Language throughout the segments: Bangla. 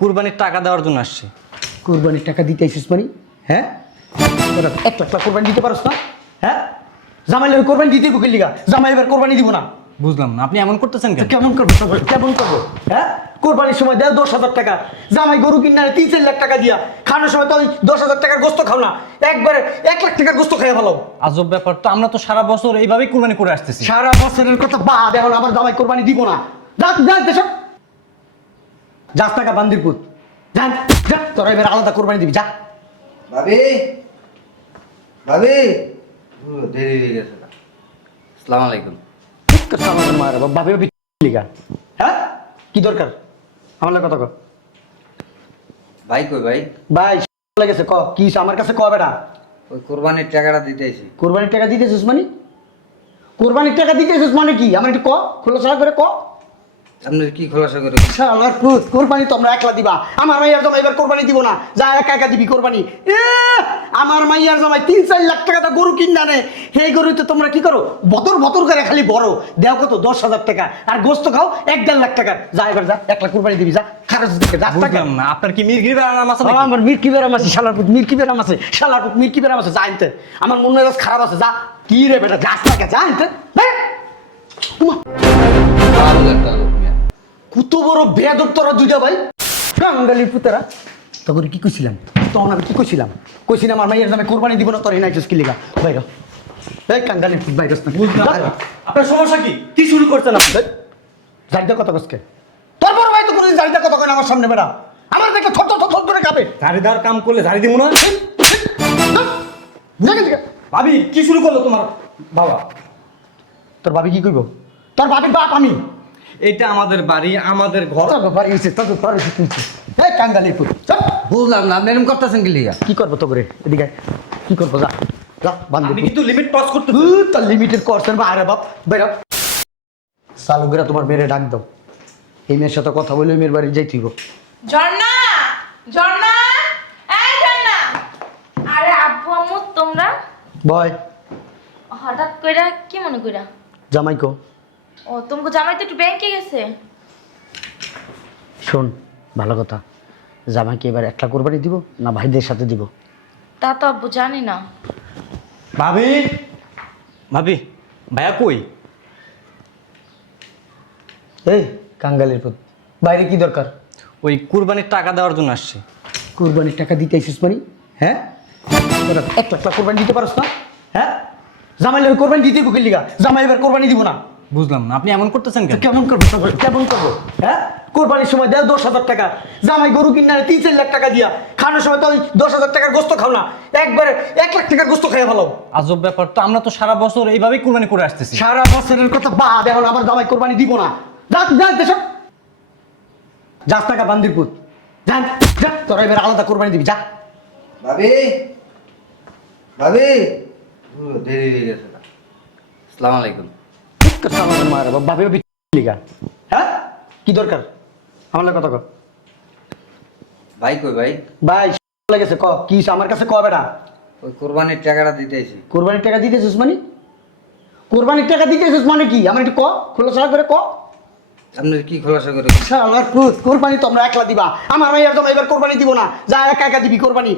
কুরবানির টাকা দেওয়ার জন্য আসছি। কুরবানির টাকা দিতে আইসিস মানে? হ্যাঁ, তোরা 1 লাখ কোরবানি দিতে পারস না? হ্যাঁ, জামাইলের কোরবানি দিতে বুকের লিগা, জামাই এবার কোরবানি দিব না। বুঝলাম না, আপনি এমন করতেছেন কেন? কেমন করবো কেমন করবো? হ্যাঁ, কোরবানির সময় দেয় 10,000 টাকা, জামাই গরু কিনে 3-4 লাখ টাকা দিয়া, খাওয়ানোর সময় তো 10,000 টাকার গোস্ত খাও না, একবারে 1 লাখ টাকার গোস্ত খেয়ে ভালো। আজব ব্যাপার তো, আমরা তো সারা বছর এইভাবেই কুরবানি করে আসতেছি। সারা বছরের কথা বাদ, এখন আবার জামাই কোরবানি দিব না। যা যাস টাকা বান্দির পুত, যান যা, তোরা এবার আলাদা কোরবানি দিবি, যা। ভাবি ভাবি দেরি হয়ে গেছে। আসসালামু আলাইকুম। মায়ের বাপে লিগা, হ্যাঁ কি দরকার আমার লাগে কথা ক। ভাই কই ভাই? ভাই লেগেছে ক, কি আমার কাছে ক বেটা। ওই কোরবানির টাকাটা দিতেছি। কোরবানির টাকা দিতেছিস মানে? কোরবানির টাকা দিতেছিস মানে কি আমার একটু ক, খোলাসা করে ক। আপনি কি খোলাসা করে? শালার পুত, কোরবানি তো আমরা একলা দিবা, আমার মাইয়ার জামাই এবার কোরবানি দিব না, যা একা একা দিবি কোরবানি। আমার মাইয়ার জামাই 3-4 লাখ টাকা দা গরু কিনা নে, সেই গরুতে তোমরা কি করো, বতর করে খালি বড় দেও কত 10,000 টাকা, আর গোস্ত খাও 1-1.5 লাখ টাকার। যা এবার যা, 1 লাখ কোরবানি দিবি, যা খারাপ দিকে যা। বুঝলাম না, আপনার কি মির্গির নাম আছে নাকি? আমার মির্কি বেরাম আছে, শালার পুত মির্কি বেরাম আছে, শালার পুত মির্কি বেরাম আছে, যা আনতে। আমার মন মেজাজ খারাপ আছে, যা। কি রে বেটা, যাস টাকা যা আনতে। কত বড় বেয়াদব তোরা দুইটা ভাই, বাঙালির পুতেরা। তখন কি কইছিলাম, তখন আমি কি কইছিলাম আমার মাইয়ের নামে কোরবানি দিব না, তোর হিনাইছিস কি লিগা বাইর। এই কাঙ্গালির পুত বাইরস না। বুঝলাম না, আপনার সমস্যা কি? কি শুরু করছেন আপনি? জারিদা কত কসকে, তোর বড় ভাই তো কোনদিন জারিদা কত কয় আমার সামনে বেড়া, আমার দেখে থর করে কাঁপে। ঝাড়িদার কাম করলে ঝাড়ি দিব না। ভাবি কি শুরু করলো তোমার বাবা? তোর ভাবি কি কইব? তোর ভাবির বাপ আমি। এটা আমাদের বাড়ি, আমাদের ঘর। তোর বাড়ি হইছে, তোর এই কাঙ্গালির পুত, চল। বুঝলাম না, আপনি এরকম করতেছেন কি লিগা? কি করবো তো করে এদিকে, কি করবো, যা যা বান্ধব। আপনি কিন্তু লিমিট ক্রস করতে। তার লিমিটেড করছেন বা, আরে বাপ বেরো। সালুগেরা তোমার মেয়েরে ডাক দাও, এই মেয়ের সাথে কথা বলে মেয়ের বাড়ি যাই থইব। ঝর্ণা, ঝর্ণা, এই ঝর্ণা। আরে আব্বু আম্মু তোমরা বয় হঠাৎ কইরা কি মনে কইরা? জামাইকো ও তোমাকে জামাই তো একটু ব্যাংকে গেছে। শোন, ভালো কথা, জামাইকে এবার 1 লাখ কোরবানি দিব না ভাইদের সাথে দিব? তা তো আব্বু জানি না। ভাবি, ভাবি, ভাইয়া কই? এই কাঙ্গালির পুত, বাইরে কি দরকার? ওই কুরবানির টাকা দেওয়ার জন্য আসছি। কোরবানির টাকা দিতে আইসিস মানে? হ্যাঁ, তোরা 1 লাখ কোরবানি দিতে পারস না? হ্যাঁ, জামাইলের কোরবানি দিতে বুকের লিগা, জামাই এবার কোরবানি দিব না। বুঝলাম না, আপনি এমন করতেছেন কেন? কেমন করবো কেমন করবো? হ্যাঁ, কোরবানির সময় দেয় 10,000 টাকা, জামাই গরু কিনে 3-4 লাখ টাকা দিয়া, খাওয়ানোর সময় তো 10,000 টাকার গোস্ত খাও না, একবারে 1 লাখ টাকার গোস্ত খেয়ে ভালো। আজব ব্যাপার তো, আমরা তো সারা বছর এইভাবেই কুরবানি করে আসতেছি। সারা বছরের কথা বাদ, এখন আবার জামাই কোরবানি দিব না। যাস টাকা বান্দির পুত, যান যা, তোরা এবার আলাদা কোরবানি দিবি, যা। ভাবি ভাবি দেরি হয়ে গেছে। আসসালামু আলাইকুম। মায়ের বাপে লিগা, হ্যাঁ কি দরকার আমার লাগে কথা ক। ভাই কই ভাই? ভাই লেগেছে ক, কি আমার কাছে ক বেটা। ওই কোরবানির টাকাটা দিতেছি। কোরবানির টাকা দিতেছিস মানে? কোরবানির টাকা দিতেছিস মানে কি আমার একটু ক, খোলাসা করে ক। আপনি কি খোলাসা করে? শালার পুত, কোরবানি তো আমরা একলা দিবা, আমার মাইয়ার জামাই এবার কোরবানি দিব না, যা একা একা দিবি কোরবানি।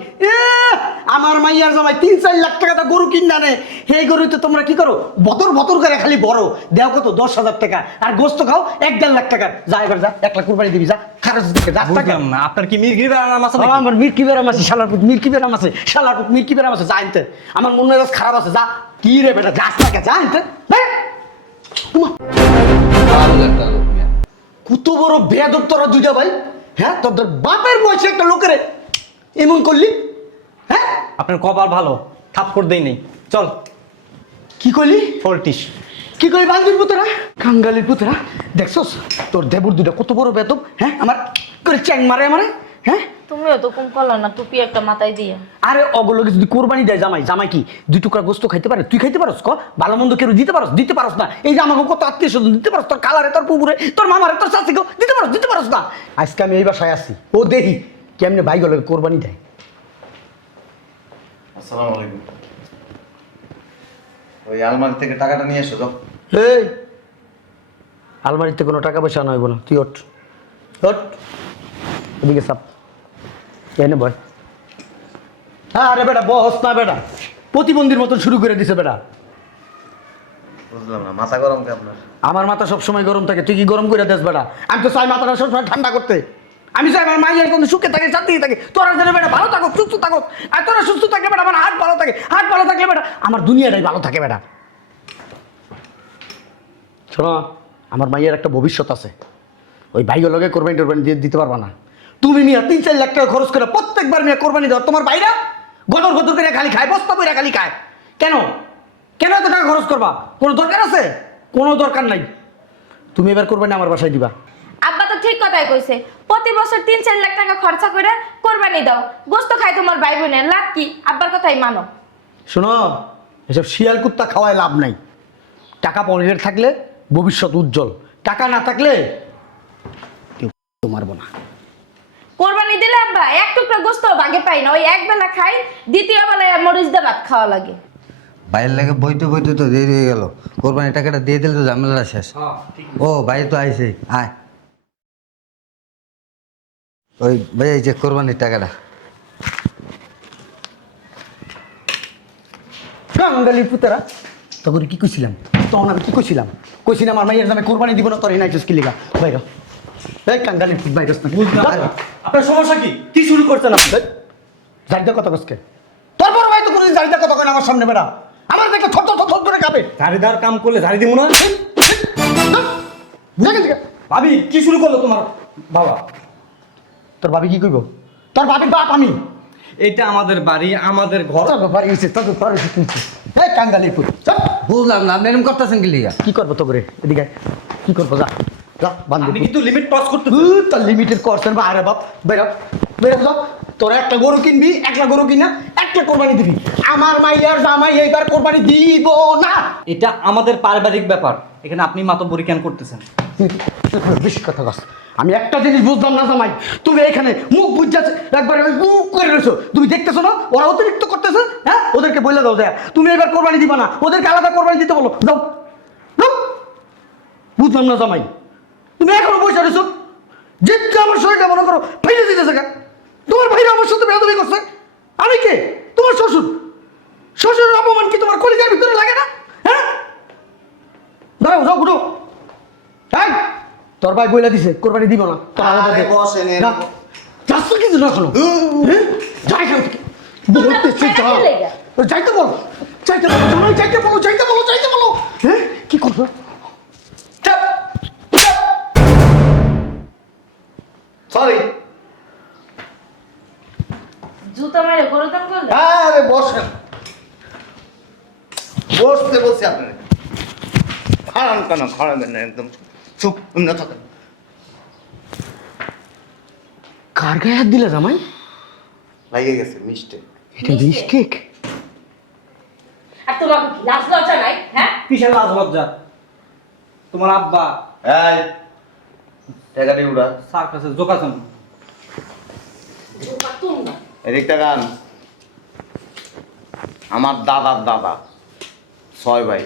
আমার মাইয়ার জামাই 3-4 লাখ টাকা দা গরু কিনা নে, সেই গরুতে তোমরা কি করো, বতর করে খালি বড় দেও কত 10,000 টাকা, আর গোস্ত খাও 1-1.5 লাখ টাকার। যা এবার যা, 1 লাখ কোরবানি দিবি, যা খারাপ দিকে যা। বুঝলাম না, আপনার কি মির্গির নাম আছে নাকি? আমার মির্কি বেরাম আছে, শালার পুত মির্কি বেরাম আছে, শালার পুত মির্কি বেরাম আছে, যা আনতে। আমার মন মেজাজ খারাপ আছে, যা। কি রে বেটা, যাস টাকা যা আনতে। কত বড় বেয়াদব তোরা দুইটা ভাই, হ্যাঁ তোদের বাপের বয়সে একটা লোকের এমন করলি, হ্যাঁ। আপনার কপাল ভালো, থাপ্পড় দেই নেই। চল। কি করলি? ফল্টিস। কি করি বান্দির পুতরা, কাঙ্গালির পুতরা, দেখছস তোর দেবর দুইটা কত বড় বেয়াদব, হ্যাঁ আমার করে চ্যাং মারে আমারে, হ্যাঁ। তুমিও তো কম করলো না, টুপি একটা মাথায় দিয়ে। আরে অগলোকে যদি কোরবানি দেয় জামাই, জামাই কি 2 টুকরা গোস্ত খাইতে পারে? তুই খাইতে পারস ক? ভালো মন্দ কেউ দিতে পারস না। এই যে আমাকে কত আত্মীয় স্বজন দিতে পারস, তোর কালারে, তোর পুকুরে, তোর মামারে, তোর চাষিকেও দিতে পারস না। আজকে আমি এই বাসায় আসছি, ও দেখি কেমনে ভাইগুলোকে কোরবানি দেয়। আসসালামু আলাইকুম। ওই আলমারি থেকে টাকাটা নিয়ে এসো তো। এই আলমারিতে কোনো টাকা পয়সা আনা হইব না, তুই ওঠ ওঠ। এদিকে সাপ এনে বল। আরে বেটা বস না বেটা, প্রতিবন্ধীর মতন শুরু করে দিছে বেটা। বুঝলাম না, মাথা গরম কে আপনার? আমার মাথা সবসময় গরম থাকে, তুই কি গরম করে দেস বেটা? আমি তো চাই মাথাটা সবসময় ঠান্ডা করতে। আমি চাই আমার মাইয়ের কোনো সুখে থাকে, শান্তিতে থাকে। তোরা যেন বেটা ভালো থাকো, সুস্থ থাকো। আর তোরা সুস্থ থাকলে বেটা আমার হাত ভালো থাকে, হাত ভালো থাকলে বেটা আমার দুনিয়াটাই ভালো থাকে বেটা। শোনো, আমার মাইয়ের একটা ভবিষ্যৎ আছে। ওই ভাইগুলোকে কোরবানি টোরবানি দিয়ে দিতে পারবা না। তুমি মিয়া 3-4 লাখ টাকা খরচ করে প্রত্যেকবার মিয়া কোরবানি দাও, তোমার ভাইরা গদর গদর করে খালি খায়, বস্তা বইরা খালি খায়। কেন কেন এত টাকা খরচ করবা? কোনো দরকার আছে? কোনো দরকার নাই। তুমি এবার কোরবানি আমার বাসায় দিবা। আব্বা তো ঠিক কথাই কইছে, প্রতি বছর 3-4 লাখ টাকা খরচা করে কোরবানি দাও, গোস্ত খাই তোমার ভাই বোনের, লাভ কি? আব্বার কথাই মানো। শোনো, এসব শিয়াল কুত্তা খাওয়ায় লাভ নাই। টাকা পকেটে থাকলে ভবিষ্যৎ উজ্জ্বল, টাকা না থাকলে কেউ মারবো না। কোরবানি দিলে আব্বা এক টুকরা গোস্ত ভাগে পাই না, ওই এক বেলা খাই, দ্বিতীয় বেলায় মরিচ দিয়ে ভাত খাওয়া লাগে। ভাইয়ের লাগে বইতে বইতে তো দেরি হয়ে গেল, কোরবানির টাকাটা দিয়ে দিলে তো ঝামেলা শেষ। ও ভাই তো আইছে, আয়। ওই ভাই এই যে কোরবানির টাকাটা। কাঙ্গালি পুতেরা, তখন কি কইছিলাম? তখন আমি কি কইছিলাম? কইছিলাম আমার মাইয়ের নামে কোরবানি দিব না, তোর নাইছিস কি লিগা? বাইরে এই কাঙ্গালি পুত বাইরস না। আপনার সমস্যা কি? কি শুরু করছেন আপনি? জারিদা কথা কসকে? তোর বড় ভাই তো কোনদিন জারিদা কথা কয় না আমার সামনে বেটা। আমার দেখে থর থর থর করে কাঁপে। ঝাড়িদার কাম করলে ঝাড়ি দিব না। দেখে দেখে ভাবি কি শুরু করলো তোমার বাবা? তোর ভাবি কি কইব? তোর ভাবির বাপ আমি। এটা আমাদের বাড়ি, আমাদের ঘর। তোর বাড়ি হইছে, তোর বাড়ি হইছে। এই কাঙ্গালি পুত, চল। বুঝলাম না আপনি এরকম করতেছেন কি লিগা? কি করবো তো করে? এদিকে আয়। কি করবো? যা যা বান্ধব। আপনি কিন্তু লিমিট ক্রস করতে। তোর লিমিটেড করছেন বা? আরে বাপ বেরো বেরো যাও। তোরা একটা গরু কিনবি, একটা গরু কিনা একটা কোরবানি দিবি। আমার মাইয়ার জামাই এইবার কোরবানি দিব না। এটা আমাদের পারিবারিক ব্যাপার, এখানে আপনি মাতব্বরি কেন করতেছেন? বেশি কথা কস। আমি একটা জিনিস বুঝলাম না জামাই, তুমি এখানে মুখ বুঝাচ্ছে একবার মুখ করে রয়েছো, তুমি দেখতেছো না ওরা অতিরিক্ত করতেছে? হ্যাঁ, ওদেরকে বলে দাও যায় তুমি এবার কোরবানি দিবা না, ওদেরকে আলাদা কোরবানি দিতে বলো। যাও যাও। বুঝলাম না জামাই, তুমি এখনো বসে রয়েছো। যেটা আমার শরীরটা মনে করো ফেলে দিতেছে কেন? তোমার ভাইরা আমার সাথে বেয়াদবি করছে। আমি কে? তোমার শ্বশুর। শ্বশুরের অপমান কি তোমার কলিজার ভিতরে লাগে না? হ্যাঁ, দাঁড়াও, যাও উঠো। হ্যাঁ, তোর ভাই বইলা দিছে কোরবানি দিব না। তোর আলাদা আরে দে। বসেন এর। না, যাচ্ছ কিছু না এখনো? হ্যাঁ? যাই এখান থেকে। বলতেছি যা। যাইতে বলো, যাইতে বলো, জামাই যাইতে বলো, যাইতে বলো, যাইতে বলো। হ্যাঁ, কি করবো? সরি। জুতা মেরে গরুদান করলে আরে বসেন, বসতে বলছি আপনার। খাড়ান কেন? খাড়াবেন না, একদম চুপ না থাকেন। কার গায়ে হাত দিলে জামাই? লাগিয়ে গেছে মিস্টেক। এটা মিস্টেক। আর তোমার কি লাজ লজ্জা নাই? হ্যাঁ, কিসের লাজ লজ্জা? তোমার আব্বা এই টাকা দিয়ে উড়া। স্যার কাছে জোকাছেন। এদিক টাকান। আমার দাদার দাদা 6 ভাই।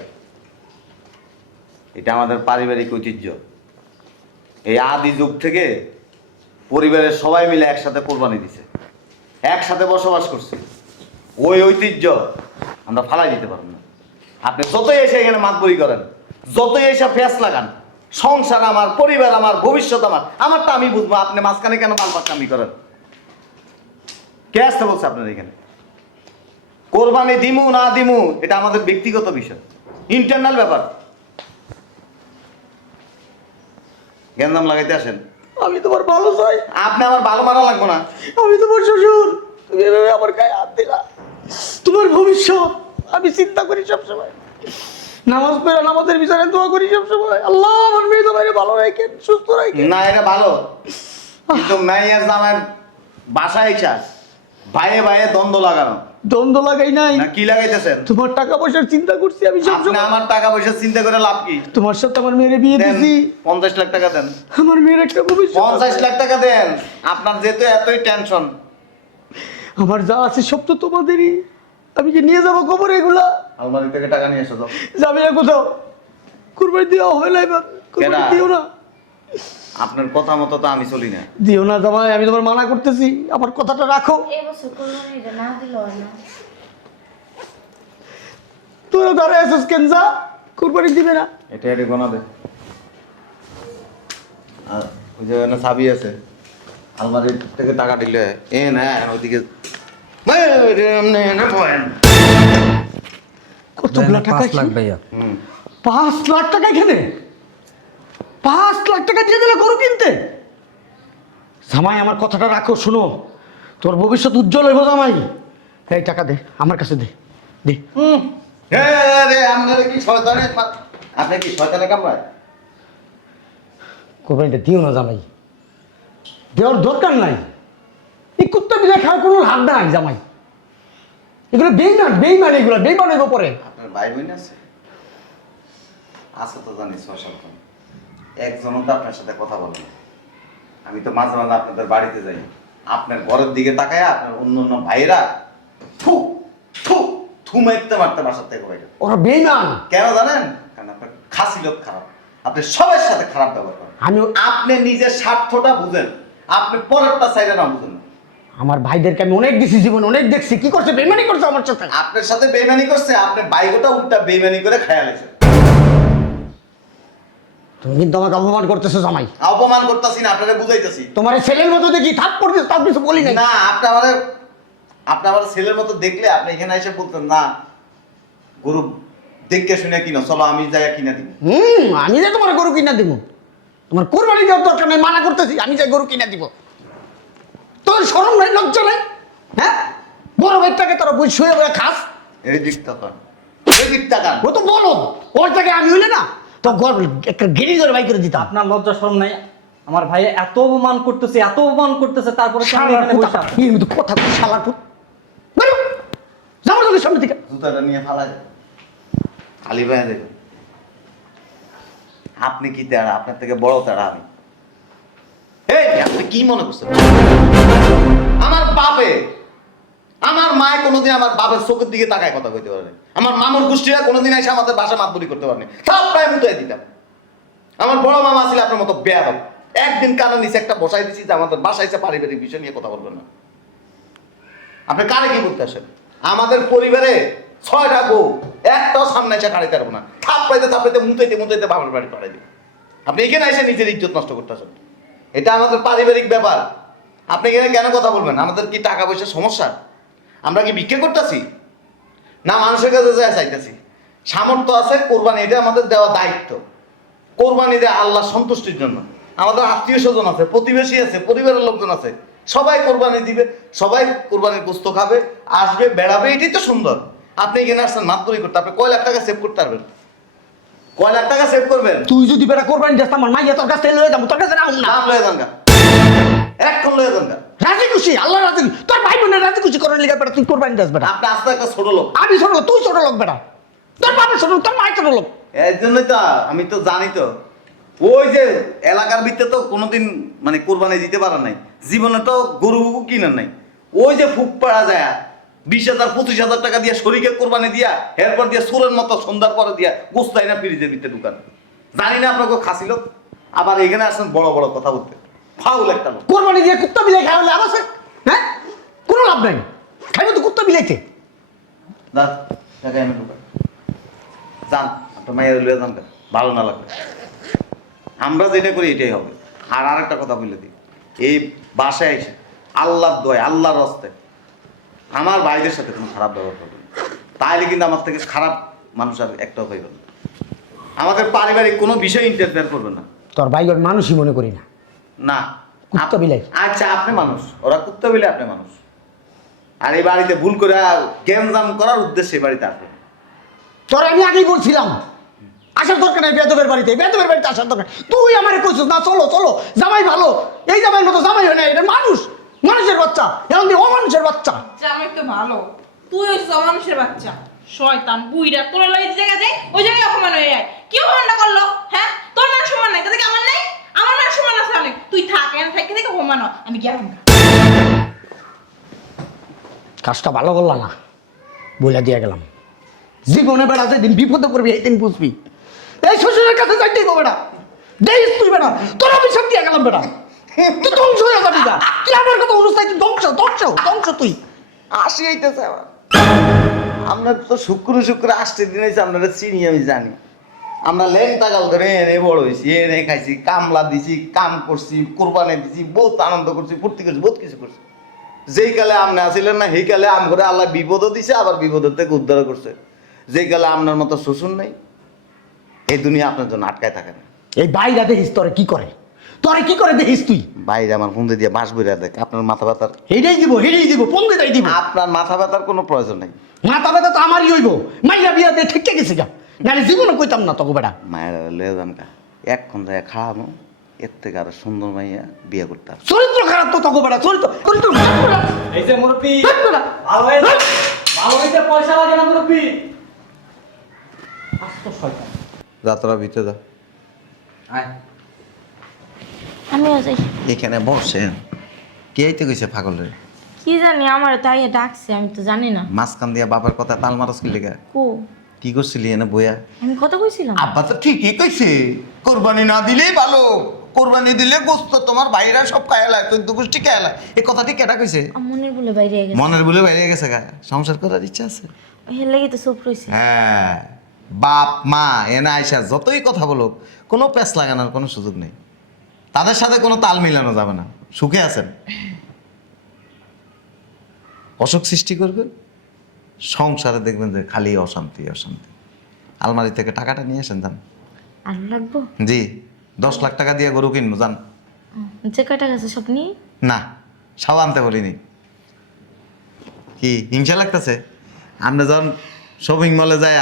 এটা আমাদের পারিবারিক ঐতিহ্য। এই আদি যুগ থেকে পরিবারের সবাই মিলে একসাথে কোরবানি দিছে, একসাথে বসবাস করছে। ওই ঐতিহ্য আমরা ফালাই দিতে পারবো না। আপনি যতই এসে এখানে মাতবরি করেন, যতই এসে ফেস লাগান, সংসার আমার, পরিবার আমার, ভবিষ্যৎ আমার, আমারটা আমি বুঝবো। আপনি মাঝখানে কেন পাল্পাকামি করেন? কে আসতে বলছে আপনার এখানে? কোরবানি দিমু না দিমু এটা আমাদের ব্যক্তিগত বিষয়, ইন্টারনাল ব্যাপার। জ্ঞানদাম লাগাইতে আসেন। আমি তোমার ভালো চাই। আপনি আমার ভালো মারা লাগবো না। আমি তোমার শ্বশুর, তুমি এভাবে আমার গায়ে হাত দিলা। তোমার ভবিষ্যৎ আমি চিন্তা করি সবসময়। নামাজ পড়ে নামাজের বিচারে দোয়া করি সবসময়। আল্লাহ আমার মেয়ে তো বাইরে ভালো রাখেন, সুস্থ রাখেন। না এটা ভালো, কিন্তু মেয়ের জামার বাসায় এসা ভাইয়ে ভাইয়ে দ্বন্দ্ব লাগানো। দ্বন্দ্ব লাগাই নাই, না কি লাগাইতেছেন? তোমার টাকা পয়সার চিন্তা করছি আমি আপনি সবসময়। আমার টাকা পয়সা চিন্তা করে লাভ কি? তোমার সাথে আমার মেয়ের বিয়ে দেন দিছি, 50 লাখ টাকা দেন। আমার মেয়ের একটা ভবিষ্যৎ 50 আছে। লাখ টাকা দেন। আপনার যেহেতু এতই টেনশন, আমার যা আছে সব তো তোমাদেরই। আমি কি নিয়ে যাবো খবর এগুলা? আলমারি থেকে টাকা নিয়ে এসো তো। যাবে না কোথাও? কুরবানি দেওয়া হয় না এবার, কুরবানি কেডা? দিও না। আপনার কথা মতো তো আমি চলি না। দিও না জামাই, আমি তোমার মানা করতেছি, আমার কথাটা রাখো। এই বছর কোরবানিটা না দিলেও হয় না। তোরা দাঁড়ায় আছিস কেন? যা, কোরবানি দিবে না। এটা এটা গোনা দে। আর ওই যে না চাবি আছে, আলমারি থেকে টাকা দিলে এ না ওইদিকে কতগুলা টাকা? 5 লাখ ভাইয়া। 5 লাখ টাকা এখানে? 5 লাখ টাকা দিয়ে দিলে গরু কিনতে? জামাই আমার কথাটা রাখো, শুনো, তোর ভবিষ্যৎ উজ্জ্বল হইব জামাই। এই টাকা দে, আমার কাছে দে, দে। আপনার কি শয়তানের আপনি কি শয়তানে কামড়ায়? কোরবানিটা দিও না জামাই, দেওয়ার দরকার নাই। এই কুত্তা বিলে খাওয়ার কোনো লাভ নাই জামাই। এগুলো বেইমান, বেইমান, এগুলো বেইমান হইব পরে। আপনার ভাই বোন আছে? আছে তো জানি 6-7 জন। একজনও তো আপনার সাথে কথা বলে না। আমি তো মাঝে মাঝে আপনাদের বাড়িতে যাই, আপনার ঘরের দিকে তাকায় আপনার অন্য অন্য ভাইরা থু থু থু মারতে মারতে বাসার থেকে বাইরে। ওরা বেইমান। কেন জানেন? কারণ আপনার খাসি লোক খারাপ, আপনি সবার সাথে খারাপ ব্যবহার করেন। আপনি নিজের স্বার্থটা বুঝেন, আপনি পরেরটা চাইলে না বুঝেন না। আমার ভাইদেরকে আমি অনেক দিছি, জীবন অনেক দেখছি, কি করছে? বেইমানি করছে আমার সাথে। আপনার সাথে বেইমানি করছে, আপনি বাইকটা উল্টা বেইমানি করে খেয়ালেছে। তুমি কিন্তু আমাকে অপমান করতেছো জামাই। অপমান করতেছি না, আপনারা বুঝাইতেছি। তোমার এই ছেলের মতো দেখি থাপ করতে, তার কিছু বলি নাই। না, আপনি আমার ছেলের মতো দেখলে আপনি এখানে এসে বলতেন না গরু দেখে শুনে কিনো, চলো আমি যাই কিনে দিব। আমি যে তোমার গরু কিনা দিব? তোমার কোরবানি দেওয়ার দরকার নেই, মানা করতেছি, আমি যাই গরু কিনা দিব। তোর শরম নাই, লজ্জা নাই? হ্যাঁ, বড় ভাইটাকে তোরা বুঝ শুয়ে বয়ে খাস। এই দিক তাকান, এই দিক তাকান। ও তো বলো, ওর থেকে আমি হইলে না তো একটা গেড়ি ধরে বাই করে দিতাম। আপনার লজ্জা শরম নাই? আমার ভাই এত অপমান করতেছে, এত অপমান করতেছে, তারপরে তো আমি এখানে বসে আছি। কথা বল, শালার পুত। বেরো, যাও তোদের সামনে থেকে। জুতাটা নিয়ে ফালা যায়, খালি ভাইয়া দেখুন। আপনি কি তেরা? আপনার থেকে বড় তেরা আমি। এই আপনি কি মনে করছেন? আমার বাপে, আমার মায় কোনোদিন আমার বাপের চোখের দিকে তাকায় কথা কইতে পারে না। আমার মামুর গোষ্ঠীরা কোনোদিন এসে আমাদের বাসা মাতবরি করতে পারেনি, সব প্রায় মুতাই দিতাম। আমার বড় মামা ছিল আপনার মতো বেয়াদব। একদিন কানে নিচে একটা বসাই দিছি যে আমাদের বাসায় এসে পারিবারিক বিষয় নিয়ে কথা বলবেন না। আপনি কারে কি বলতে আসেন? আমাদের পরিবারে 6টা গো, একটাও সামনে এসে খাড়াইতে পারবো না। থাপড়াইতে থাপড়াইতে মুতাইতে বাবার বাড়ি পাঠাই দিই। আপনি এখানে এসে নিজের ইজ্জত নষ্ট করতে আসেন। এটা আমাদের পারিবারিক ব্যাপার। আপনি এখানে কেন কথা বলবেন? আমাদের কি টাকা পয়সার সমস্যা? আমরা কি ভিক্ষা করতেছি না মানুষের কাছে যা চাইতেছি? সামর্থ্য আছে, কোরবানি এটা আমাদের দেওয়া দায়িত্ব। কোরবানি দেওয়া আল্লাহ সন্তুষ্টির জন্য। আমাদের আত্মীয় স্বজন আছে, প্রতিবেশী আছে, পরিবারের লোকজন আছে, সবাই কোরবানি দিবে, সবাই কোরবানির গোস্ত খাবে, আসবে, বেড়াবে, এটাই তো সুন্দর। আপনি এখানে আসছেন মাতবরি করতে, আপনি কয় লাখ টাকা সেভ করতে পারবেন? কয় লাখ টাকা সেভ করবেন? তুই যদি বেটা কোরবানি দিস, আমার মাইয়া তোর কাছে লয়ে যাবো, তোর কাছে রাখুন না। নাম লয়ে যান গা, এখন লয়ে যান গা। রাজি খুশি, আল্লাহ রাজি, তোর ভাই বোনের রাজি খুশি করার লিগে বেটা তুই কোরবানি দিস বেটা। আপনি আস্তে একটা ছোট লোক। আমি ছোট লোক, তুই ছোট লোক বেটা। তোর বাবা ছোট লোক, তোর মাই ছোট লোক। এর জন্যই তো আমি তো জানি তো, ওই যে এলাকার ভিতরে তো কোনোদিন মানে কোরবানি দিতে পারেন নাই, জীবনে তো গরু কিনেন নাই। ওই যে ফুক পাড়া যায় 20,000 25,000 টাকা দিয়ে শরীকে কোরবানি দিয়া, এরপর দিয়ে সুরের মতো সন্ধ্যার পরে দিয়া গোস্তাই না ফ্রিজের ভিতরে ঢুকান। জানি না আপনাকে খাসি লোক, আবার এখানে আসেন বড় বড় কথা বলতে। ফাউল একটা লোক। কোরবানি দিয়ে কুত্তা বিলাই খাওয়া লাভ আছে? হ্যাঁ, কোনো লাভ নাই। খাইবো তো কুত্তা বিলাইতে। যান টাকা এনে ঢুকান, যান আপনার মায়ের লয়ে যান, ভালো না লাগবে। আমরা যেটা করি এটাই হবে। আর আরেকটা কথা বলে দিই, এই বাসায় এসে আল্লাহর দোয়া, আল্লাহর রাস্তায় আমার ভাইদের সাথে কোনো খারাপ ব্যবহার করবেন না। তাইলে কিন্তু আমার থেকে খারাপ মানুষ আর একটাও পাইবেন না। আমাদের পারিবারিক কোনো বিষয়ে ইন্টারফেয়ার করবেন না। তোর ভাই ওর মানুষই মনে করি না, না কুত্তা বিলাই। আচ্ছা আপনি মানুষ, ওরা কুত্তা বিলে, আপনি মানুষ। আর এই বাড়িতে ভুল করে গ্যাঞ্জাম করার উদ্দেশ্যে এই বাড়িতে আসবেন। তোর আমি আগেই বলছিলাম আসার দরকার নাই বেদবের বাড়িতে, বেদবের বাড়িতে আসার দরকার। তুই আমারে কইছিস না চলো চলো, জামাই ভালো, এই জামাইয়ের মতো জামাই হয় না, এটা মানুষ, মানুষের বাচ্চা, এখন দিয়ে অমানুষের বাচ্চা। জামাই তো ভালো, তুই হইছিস অমানুষের বাচ্চা, শয়তান বুইড়া। তোর লই জায়গা যাই, ওই জায়গায় অপমান হয়ে যায়। কি অপমানটা করলো? হ্যাঁ, তোর মান সম্মান নাই, তাদেরকে আমার নাই? আমার মান সম্মান আছে অনেক। তুই থাক, এখানে থেকে থেকে অপমান হ। আমি গেলাম। কাজটা ভালো করলাম না, বলে দিয়ে গেলাম। জীবনে বেড়া যেদিন বিপদে পড়বি এই দিন বুঝবি। এই শ্বশুরের কাছে যাইতেই বেড়া, দেখিস তুই বেটা, তোর অভিশাপ দিয়ে গেলাম বেটা, তুই ধ্বংস হয়ে যাবি না, তুই আমার কথা অনুযায়ী তুই ধ্বংস ধ্বংস ধ্বংস তুই। আসি হইতেছে আমার। আমরা তো শুক্র শুক্র আসতে দিন হয়েছে, আপনারা চিনি আমি জানি। আমরা লেংটা গাল ধরে এনে বড় হয়েছি, এনে খাইছি, কামলা দিছি, কাম করছি, কোরবানি দিছি, বহুত আনন্দ করছি, ফুর্তি করছি, বহুত কিছু করছি। যেই কালে আপনি আসিলেন না সেই কালে আম করে আল্লাহ বিপদও দিছে, আবার বিপদের থেকে উদ্ধার করছে। যেই কালে আপনার মতো শ্বশুর নেই, এই দুনিয়া আপনার জন্য আটকায় থাকে না। এই বাইরা দেখিস তোরে কি করে, তোরে কি করে দেখিস তুই? বাইরে আমার ফোন দিয়ে বাঁশ বইরা দেখ, আপনার মাথা ব্যথার, হেডেই দিব পন্দে দিব। আপনার মাথা ব্যথার কোনো প্রয়োজন নেই। মাথা ব্যথা তো আমারই হইব, মাইয়া বিয়া দিয়ে ঠিক গেছে গা, নাহলে জীবনে কইতাম না তোকে বেটা। মায়ের লে জানকা এক্ষণ যায় খাওয়ানো, এর থেকে আরো সুন্দর মাইয়া বিয়ে করতে হবে। চরিত্র খারাপ তো তোকে বেটা, চরিত্র চরিত্র খারাপ বেটা। এই যে মুরব্বি ধ্যাৎ বেটা। ভালো হয়েছে, ভালো হয়েছে, পয়সা লাগে না মুরব্বি। আস্ত শয়তান। যা তোরা ভিতরে যা, আয় আমিও যাই। এখানে বসেন। কে আইতে গেছে পাগলের? কি জানি আমার তাই ডাকছে, আমি তো জানি না। মাঝখান দিয়া বাবার কথা তাল মারস কি লেগে? কো কি করছিলি এনে বইয়া? আমি কথা কইছিলাম? আব্বা তো ঠিকই কইছে, কোরবানি না দিলেই ভালো, কোরবানি দিলে গোস্ত তোমার ভাইরা সব খায়লা, তুই দু গোষ্ঠী খায়লা। এই কথাটি কেটা কইছে? মনের বলে বাইরে গেছে, মনের বলে বাইরে গেছে গা, সংসার করার ইচ্ছা আছে। হের লাগি তো চুপ রইছে। হ্যাঁ, বাপ মা এনে আইসা যতই কথা বলো, কোনো প্যাঁচ লাগানোর কোনো সুযোগ নেই, তাদের সাথে কোনো তাল মিলানো যাবে না। সুখে আছেন, অসুখ সৃষ্টি করবেন, সংসারে দেখবেন যে খালি অশান্তি অশান্তি। আলমারি থেকে টাকাটা নিয়ে আসেন যান। আর লাগবো? জি, 10 লাখ টাকা দিয়ে গরু কিনবো যান। যে কয়টা গেছে সব নিয়ে? না, সব আনতে বলিনি। কি হিংসা লাগতেছে? আপনি যখন শপিং মলে যায়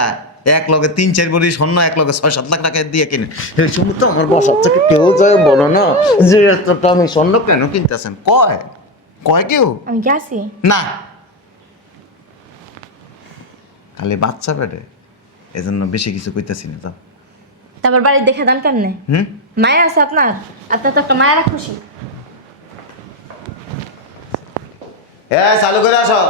এক লগে 3-4 ভরি স্বর্ণ এক লগে 6-7 লাখ টাকা দিয়ে কিনে, এই সময় তো আমার বসার থেকে কেউ যায় বলো না যে এতটা আমি স্বর্ণ কেন কিনতেছেন? কয় কয় কেউ? আমি গেছি না, খালি বাচ্চা পেটে, এজন্য বেশি কিছু কইতেছি না। যাও। তারপর বাড়ি দেখে দেন কেমনে? মায়া আছে আপনার? আপনার তো একটা মায়েরা খুশি। চালু করে আসো।